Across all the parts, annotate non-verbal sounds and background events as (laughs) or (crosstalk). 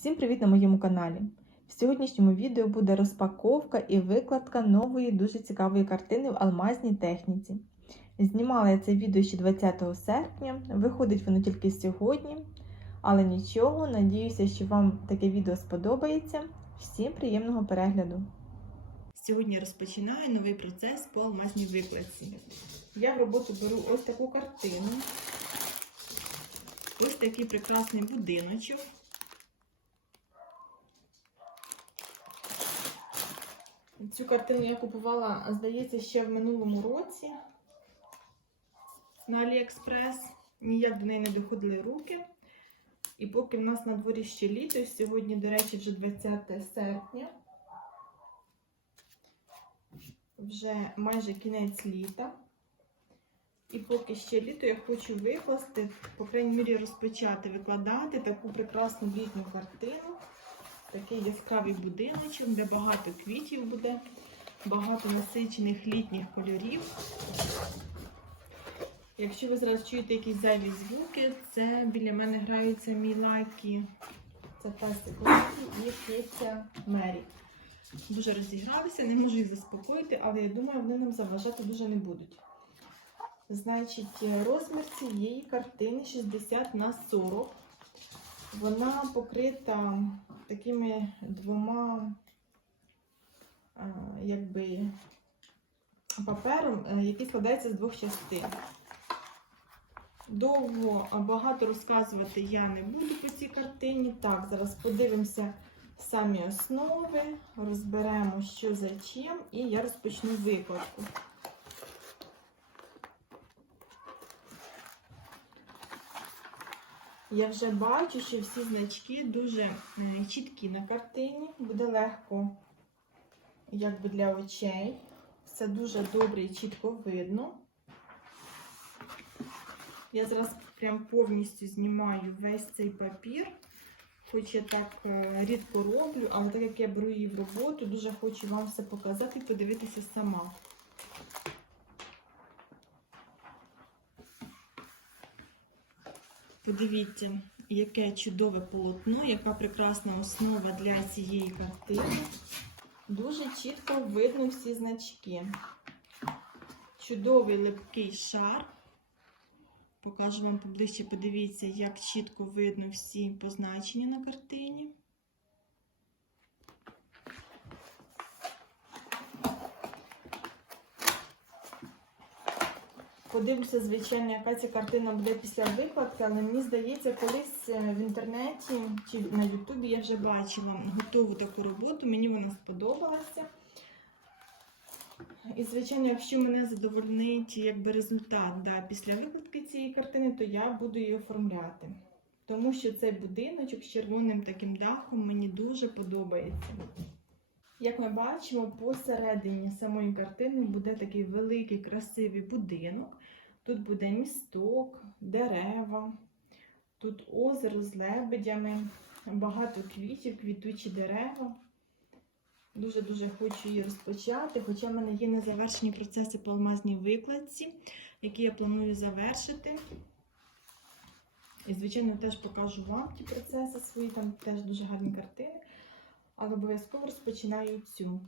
Всім привіт на моєму каналі! В сьогоднішньому відео буде розпаковка і викладка нової дуже цікавої картини в алмазній техніці. Знімала я це відео ще 20 серпня, виходить воно тільки сьогодні, але нічого, надіюся, що вам таке відео сподобається. Всім приємного перегляду! Сьогодні розпочинаю новий процес по алмазній викладці. Я в роботу беру ось таку картину. Ось такий прекрасний будиночок. Цю картину я купувала, здається, ще в минулому році на Аліекспрес. Ніяк до неї не доходили руки. І поки в нас на дворі ще літо, сьогодні, до речі, вже 20 серпня, вже майже кінець літа. І поки ще літо я хочу викласти, по крайній мірі розпочати викладати таку прекрасну літню картину. Такий яскравий будиночок, де багато квітів буде, багато насичених літніх кольорів. Якщо ви зараз чуєте якісь зайві звуки, це біля мене граються мій лайки. Це песик Лакі і киця Мері. Дуже розігралися, не можу їх заспокоїти, але я думаю, вони нам заважати дуже не будуть. Значить, розмір цієї картини 60 на 40. Вона покрита такими двома якби, папером, е, який складається з двох частин. Довго багато розказувати я не буду по цій картині. Так, зараз подивимося самі основи, розберемо, що за чим, і я розпочну викладку. Я вже бачу, що всі значки дуже е, чіткі на картині. Буде легко, якби для очей. Все дуже добре і чітко видно. Я зараз прям повністю знімаю весь цей папір. Хоч я так е, рідко роблю, але так як я беру її в роботу, дуже хочу вам все показати і подивитися сама. Подивіться, яке чудове полотно, яка прекрасна основа для цієї картини. Дуже чітко видно всі значки. Чудовий липкий шар. Покажу вам поближче, подивіться, як чітко видно всі позначення на картині. Подивлюся, звичайно, яка ця картина буде після викладки, але мені здається, колись е, в інтернеті чи на Ютубі я вже бачила готову таку роботу, мені вона сподобалася. І, звичайно, якщо мене задовольнить якби, результат да, після викладки цієї картини, то я буду її оформляти. Тому що цей будиночок з червоним таким дахом мені дуже подобається. Як ми бачимо, посередині самої картини буде такий великий красивий будинок. Тут буде місток, дерева, тут озеро з лебедями, багато квітів, квітучі дерева. Дуже-дуже хочу її розпочати, хоча в мене є незавершені процеси по алмазній викладці, які я планую завершити. І, звичайно, теж покажу вам ті процеси свої, там теж дуже гарні картини. Але обов'язково розпочинаю цю.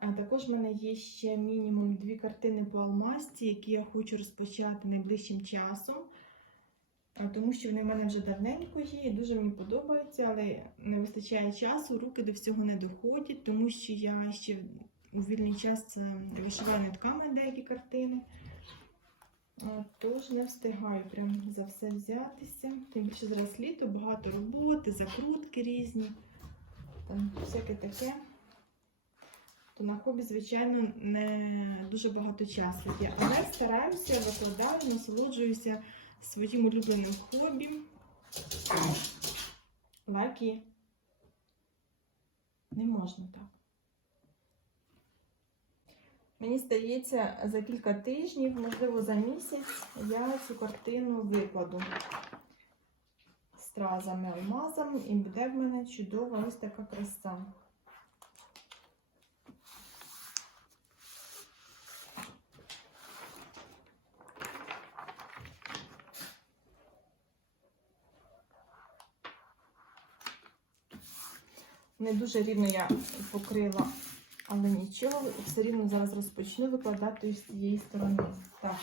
А також в мене є ще мінімум дві картини по алмазці, які я хочу розпочати найближчим часом. Тому що вони в мене вже давненько є і дуже мені подобаються, але не вистачає часу, руки до всього не доходять, тому що я ще у вільний час е, вишиваю нитками деякі картини. Тож не встигаю прям за все взятися. Тим більше зараз літо, багато роботи, закрутки різні, там всяке таке. То на хобі, звичайно, не дуже багато часу є. Але стараюся, викладаю, насолоджуюся своїм улюбленим хобі. Лакі. Не можна так. Мені здається, за кілька тижнів, можливо, за місяць, я цю картину викладу стразами, алмазами, і буде в мене чудова ось така краса. Не дуже рівно я покрила, але нічого, все рівно зараз розпочну викладати з цієї сторони. Так.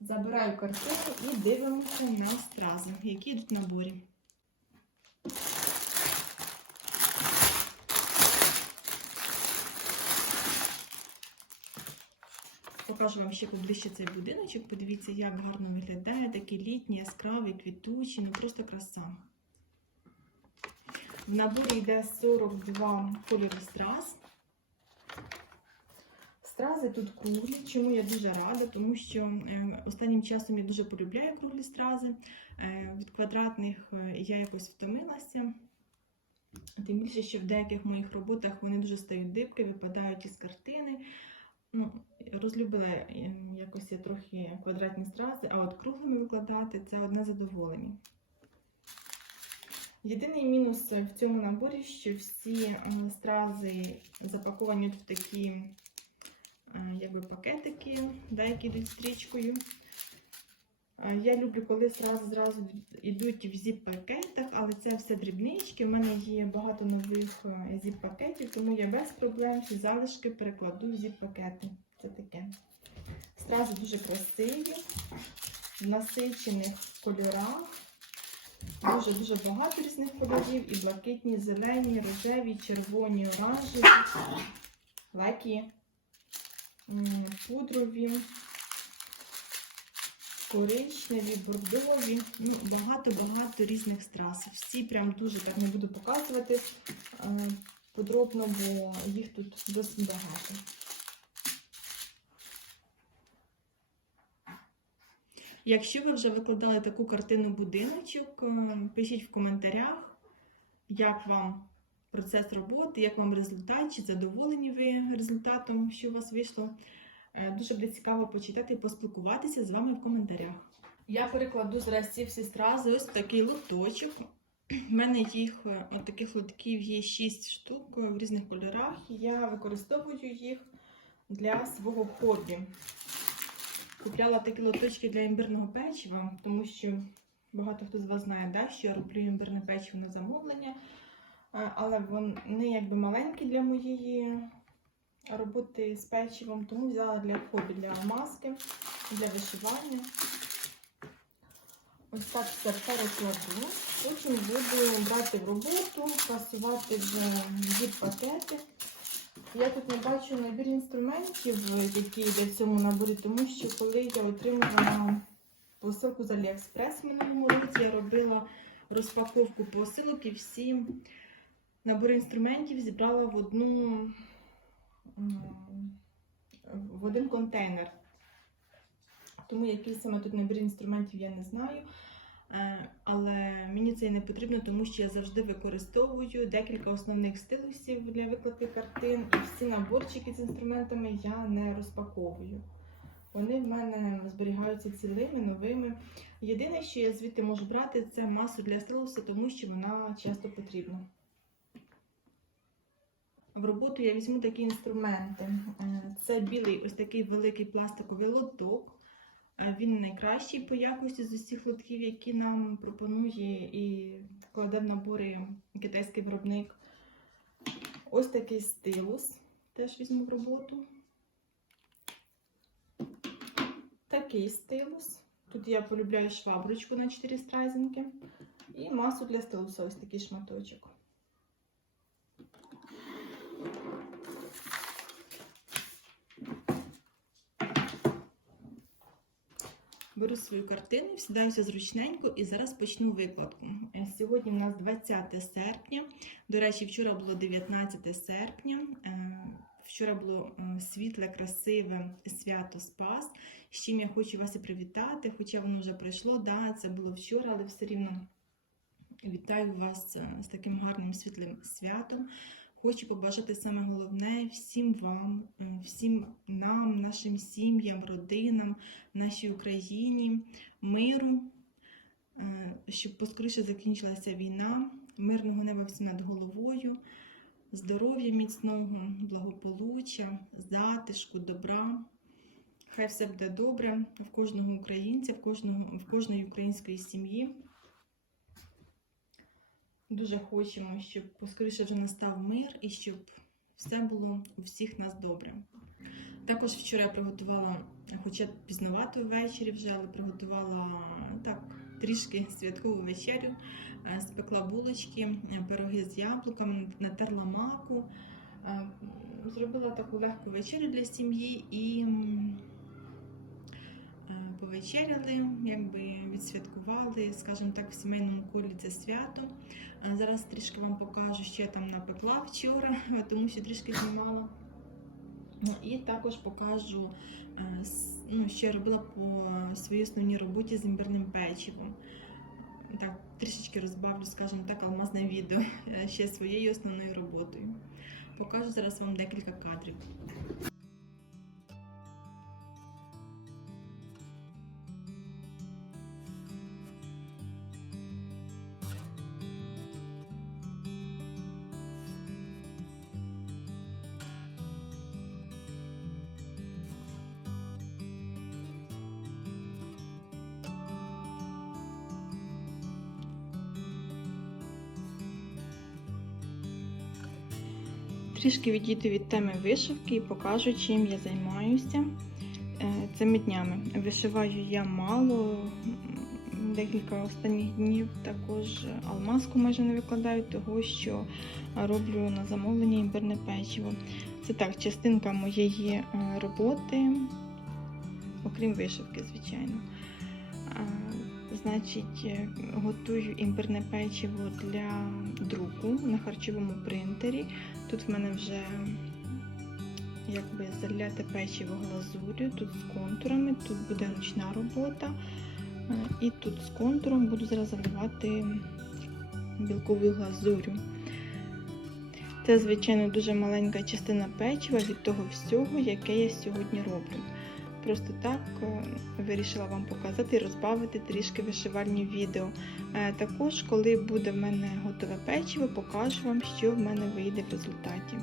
Забираю картину і дивимося на стрази, які йдуть в наборі. Покажу вам ще поближче цей будиночок. Подивіться, як гарно виглядає. Такий літній, яскравий, квітучий, ну просто краса. В наборі йде 42 кольори страз. Стрази тут круглі, чому я дуже рада, тому що е, останнім часом я дуже полюбляю круглі стрази. Е, від квадратних е, я якось втомилася. Тим більше, що в деяких моїх роботах вони дуже стають дибки, випадають із картини. Ну, розлюбила якось я трохи квадратні стрази, а от круглими викладати це одне задоволення. Єдиний мінус в цьому наборі, що всі е, стрази запаковані в такі е, якби пакетики, да, які йдуть стрічкою. Е, Я люблю, коли зразу зразу йдуть в зіп-пакетах, але це все дрібнички. У мене є багато нових зіп-пакетів, тому я без проблем всі залишки перекладу в зіп-пакети. Це таке. Стрази дуже красиві, в насичених кольорах. Дуже-дуже багато різних кольорів. І блакитні, зелені, рожеві, червоні, оранжеві, лакі, м, пудрові, коричневі, бордові. Ну, багато-багато різних страз. Всі прям дуже так не буду показувати е, подробно, бо їх тут досить багато. Якщо ви вже викладали таку картину будиночок, е, пишіть в коментарях, як вам процес роботи, як вам результат, чи задоволені ви результатом, що у вас вийшло. Е, Дуже буде цікаво почитати і поспілкуватися з вами в коментарях. Я перекладу зараз ці всі стрази, ось такий лоточок. У мене їх, е, от таких лотків є 6 штук в різних кольорах. Я використовую їх для свого хобі. Купляла такі лоточки для імбирного печива, тому що багато хто з вас знає, да, що я роблю імбирне печиво на замовлення, але вони якби маленькі для моєї роботи з печивом, тому взяла для хобі, для маски, для вишивання. Ось так все перекладу. Потім буду брати в роботу, прасувати в зіп-пакети. Я тут не бачу набір інструментів, які йде в цьому наборі, тому що коли я отримувала посилку з Aliexpress в минулому році, я робила розпаковку посилок і всі набори інструментів зібрала в одну в один контейнер. Тому який саме тут набір інструментів я не знаю. Е, Але мені це і не потрібно, тому що я завжди використовую декілька основних стилусів для викладки картин, і всі наборчики з інструментами я не розпаковую. Вони в мене зберігаються цілими, новими. Єдине, що я звідти можу брати, це масу для стилусу, тому що вона часто потрібна. В роботу я візьму такі інструменти. Е, Це білий ось такий великий пластиковий лоток. Він найкращий по якості з усіх лотків, які нам пропонує і кладе в набори китайський виробник. Ось такий стилус теж візьму в роботу. Такий стилус. Тут я полюбляю шваброчку на 4 страйзинки. І масу для стилуса, ось такий шматочок. Беру свою картину, сідаюся зручненько і зараз почну викладку. Е, Сьогодні у нас 20 серпня. До речі, вчора було 19 серпня. Е, Вчора було світле, красиве свято Спас, з чим я хочу вас і привітати, хоча воно вже пройшло. Да, це було вчора, але все рівно вітаю вас е, з таким гарним світлим святом. Хочу побажати саме головне всім вам, е, всім нам, нашим сім'ям, родинам, нашій Україні, миру, е, щоб поскоріше закінчилася війна, мирного неба всім над головою, здоров'я міцного, благополуччя, затишку, добра. Хай все буде добре в кожного українця, в кожного, в кожної української сім'ї. Дуже хочемо, щоб поскоріше вже настав мир і щоб все було у всіх нас добре. Також вчора я приготувала, хоча пізнавато ввечері вже, але приготувала так трішки святкову вечерю. Е, Спекла булочки, е, пироги з яблуками, натерла маку. Е, Зробила таку легку вечерю для сім'ї і повечеряли, якби відсвяткували, скажімо так, в сімейному колі це свято. Е, Зараз трішки вам покажу, що я там напекла вчора, (laughs) тому що трішки знімала. Ну, І також покажу, е, ну, що я робила по своїй основній роботі з імбирним печивом. Так, трішечки розбавлю, скажімо так, алмазне відео е, ще своєю основною роботою. Покажу зараз вам декілька кадрів. Трішки відійду від теми вишивки і покажу, чим я займаюся е, цими днями. Вишиваю я мало, декілька останніх днів також алмазку майже не викладаю, того що роблю на замовлення імбирне печиво. Це так, частинка моєї е, роботи, окрім вишивки, звичайно. Значить, е, готую імбирне печиво для друку на харчовому принтері. Тут в мене вже якби заляте печиво глазур'ю, тут з контурами, тут буде ручна робота. Е, І тут з контуром буду зараз заливати білковою глазур'ю. Це, звичайно, дуже маленька частина печива від того всього, яке я сьогодні роблю. Просто так е, вирішила вам показати і розбавити трішки вишивальні відео. Е, Також, коли буде в мене готове печиво, покажу вам, що в мене вийде в результаті.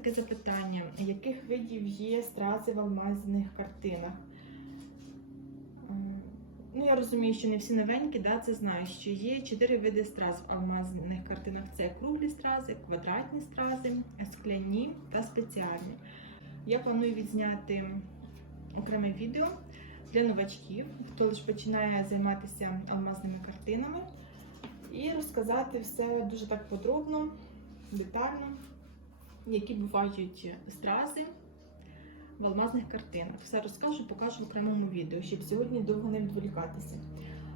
Таке запитання, яких видів є стрази в алмазних картинах. Е, Ну, я розумію, що не всі новенькі, да, це знають, що є чотири види страз в алмазних картинах: це круглі стрази, квадратні стрази, скляні та спеціальні. Я планую відзняти окреме відео для новачків, хто лише починає займатися алмазними картинами, і розказати все дуже так подробно детально, які бувають стрази в алмазних картинах. Все розкажу, покажу в окремому відео, щоб сьогодні довго не відволікатися.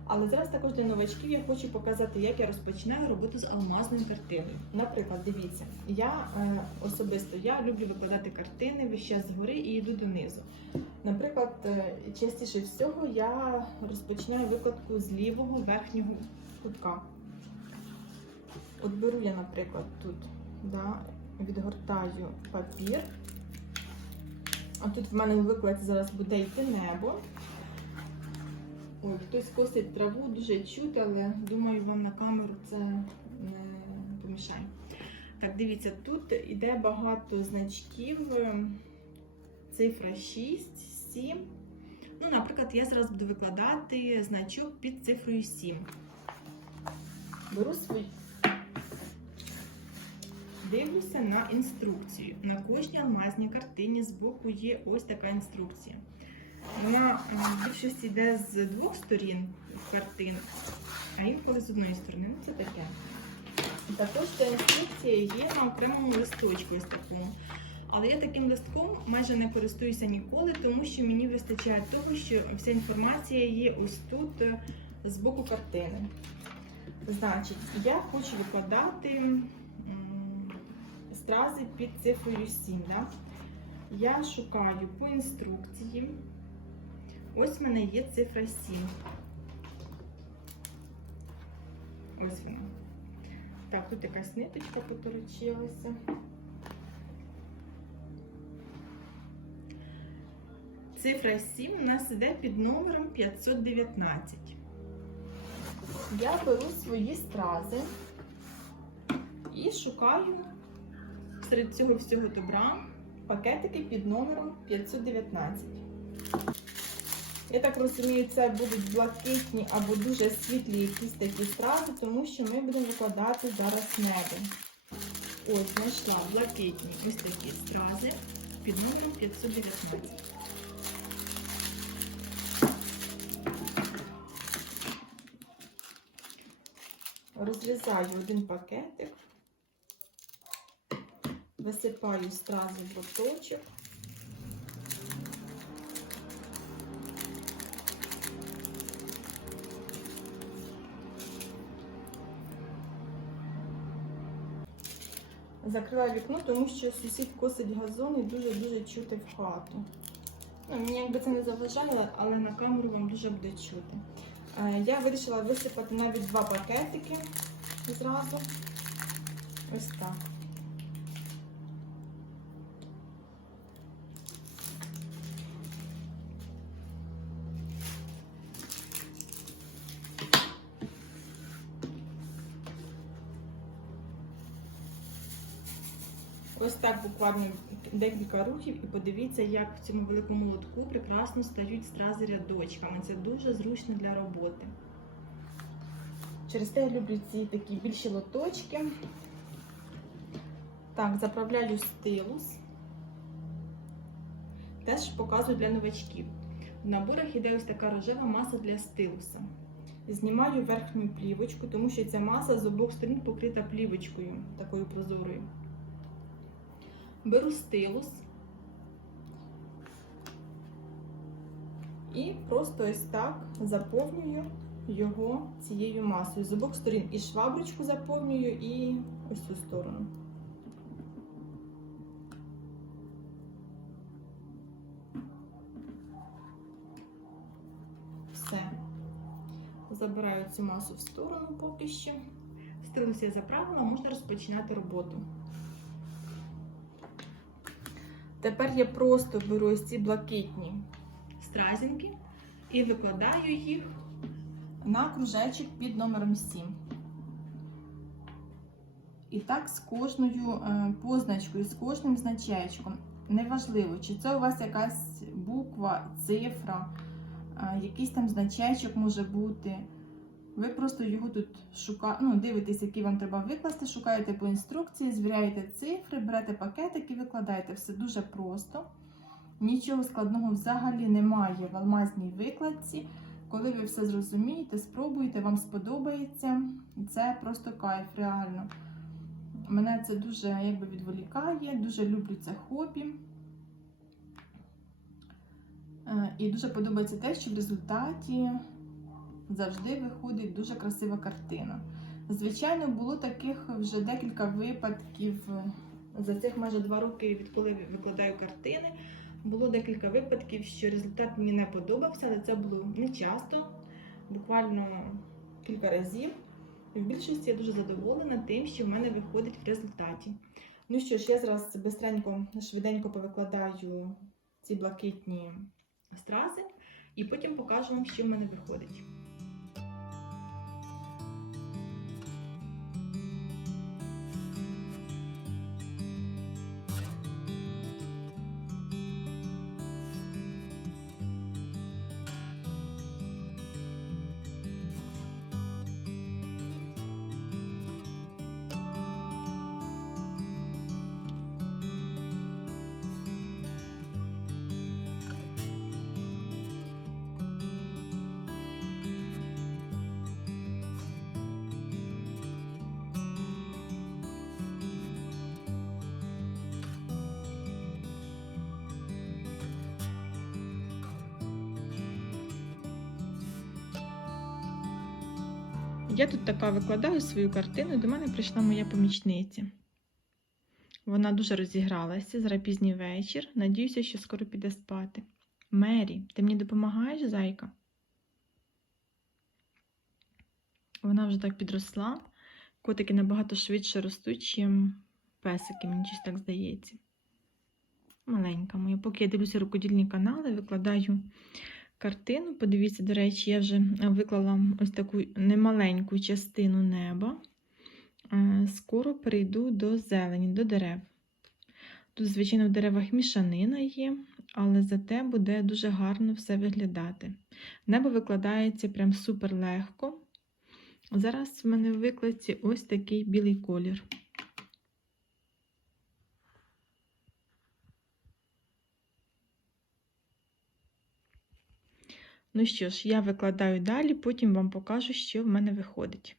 Але зараз також для новачків я хочу показати, як я розпочинаю роботу з алмазною картиною. Наприклад, дивіться, я е, особисто я люблю викладати картини весь час згори і йду донизу. Наприклад, е, частіше всього я розпочинаю викладку з лівого верхнього кутка. От беру я, наприклад, тут да, відгортаю папір. А тут в мене у викладці зараз буде йти небо. Ой, хтось косить траву, дуже чути, але думаю, вам на камеру це не помішає. Так, дивіться, тут йде багато значків. Цифра 6, 7. Ну, наприклад, я зараз буду викладати значок під цифрою 7. Беру свій Дивлюся на інструкцію. На кожній алмазній картині збоку є ось така інструкція. Вона е, в більшості йде з двох сторін картин, а інколи з одної сторони. Ну, це таке. Також ця інструкція є на окремому листочку ось такому. Але я таким листком майже не користуюся ніколи, тому що мені вистачає того, що вся інформація є ось тут е, з боку картини. Значить, я хочу викладати стрази під цифрою 7. Да? Я шукаю по інструкції. Ось в мене є цифра 7. Ось вона. Так, тут якась ниточка поторочилася. Цифра 7 у нас іде під номером 519. Я беру свої стрази і шукаю серед цього всього добра пакетики під номером 519. Я так розумію, це будуть блакитні або дуже світлі якісь такі стрази, тому що ми будемо викладати зараз меди. Ось, знайшла блакитні ось такі стрази під номером 519. Розрізаю один пакетик, висипаю стрази в. Закрила вікно, тому що сусід косить газон і дуже-дуже чути в хату. Ну, мені якби це не заважало, але на камеру вам дуже буде чути. Е, Я вирішила висипати навіть два пакетики зразу. Ось так. Ось так буквально декілька рухів, і подивіться, як в цьому великому лотку прекрасно стають стрази рядочками. Це дуже зручно для роботи. Через те я люблю ці такі більші лоточки. Так, заправляю стилус. Теж показую для новачків. В наборах іде ось така рожева маса для стилуса. Знімаю верхню плівочку, тому що ця маса з обох сторін покрита плівочкою, такою прозорою. Беру стилус і просто ось так заповнюю його цією масою. З обох сторін і шваброчку заповнюю, і ось цю сторону. Все. Забираю цю масу в сторону поки що. Стилус я заправила, можна розпочинати роботу. Тепер я просто беру ось ці блакитні стразінки і викладаю їх на кружечок під номером 7. І так з кожною е, позначкою, з кожним значечком. Неважливо, чи це у вас якась буква, цифра, е, якийсь там значечок може бути. Ви просто його тут шука... ну, дивитесь, який вам треба викласти, шукаєте по інструкції, звіряєте цифри, берете пакетик і викладаєте. Все дуже просто. Нічого складного взагалі немає в алмазній викладці. Коли ви все зрозумієте, спробуєте, вам сподобається. Це просто кайф, реально. Мене це дуже якби, відволікає, дуже люблю це хобі. Е, І дуже подобається те, що в результаті завжди виходить дуже красива картина. Звичайно, було таких вже декілька випадків за цих майже два роки, відколи викладаю картини. Було декілька випадків, що результат мені не подобався, але це було не часто, буквально кілька разів. В більшості я дуже задоволена тим, що в мене виходить в результаті. Ну що ж, я зараз бистренько, швиденько повикладаю ці блакитні стрази, і потім покажу вам, що в мене виходить. Я тут така викладаю свою картину, до мене прийшла моя помічниця. Вона дуже розігралася, зараз пізній вечір. Надіюся, що скоро піде спати. Мері, ти мені допомагаєш, зайка? Вона вже так підросла, Котики набагато швидше ростуть, ніж песики, мені щось так здається. Маленька моя. Поки я дивлюся рукодільні канали, викладаю картину. Подивіться, до речі, я вже виклала ось таку немаленьку частину неба. Е, Скоро перейду до зелені, до дерев. Тут, звичайно, в деревах мішанина є, але зате буде дуже гарно все виглядати. Небо викладається прям супер легко. Зараз в мене в викладці ось такий білий колір. Ну що ж, я викладаю далі, потім вам покажу, що в мене виходить.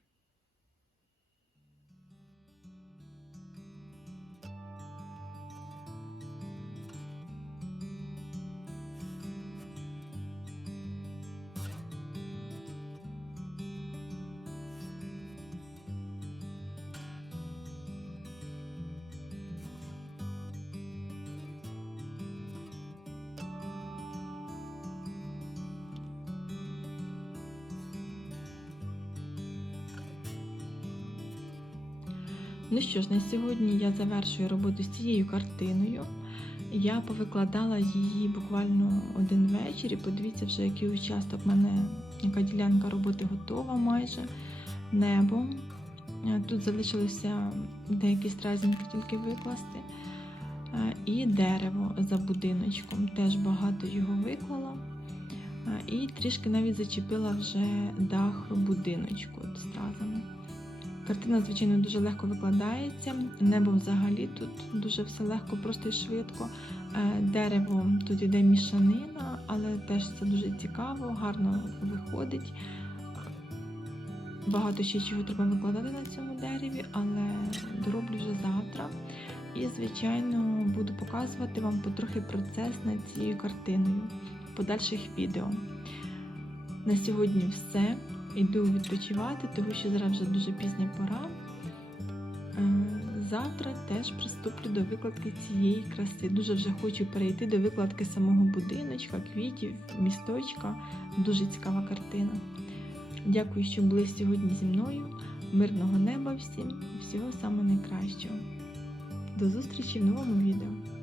Ну що ж, на сьогодні я завершую роботу з цією картиною. Я повикладала її буквально один вечір і подивіться вже, який участок в мене, яка ділянка роботи готова майже. Небо. Тут залишилося деякі стразінки тільки викласти. Е, І дерево за будиночком. Теж багато його виклала. Е, І трішки навіть зачепила вже дах будиночку стразами. Картина, звичайно, дуже легко викладається. Небо взагалі тут дуже все легко, просто і швидко. Е, Дерево тут іде мішанина, але теж це дуже цікаво, гарно виходить. Багато ще чого треба викладати на цьому дереві, але дороблю вже завтра. І, звичайно, буду показувати вам потрохи процес над цією картиною в подальших відео. На сьогодні все. Іду відпочивати, тому що зараз вже дуже пізня пора. Е, Завтра теж приступлю до викладки цієї краси. Дуже вже хочу перейти до викладки самого будиночка, квітів, місточка. Дуже цікава картина. Дякую, що були сьогодні зі мною. Мирного неба всім, всього самого найкращого. До зустрічі в новому відео.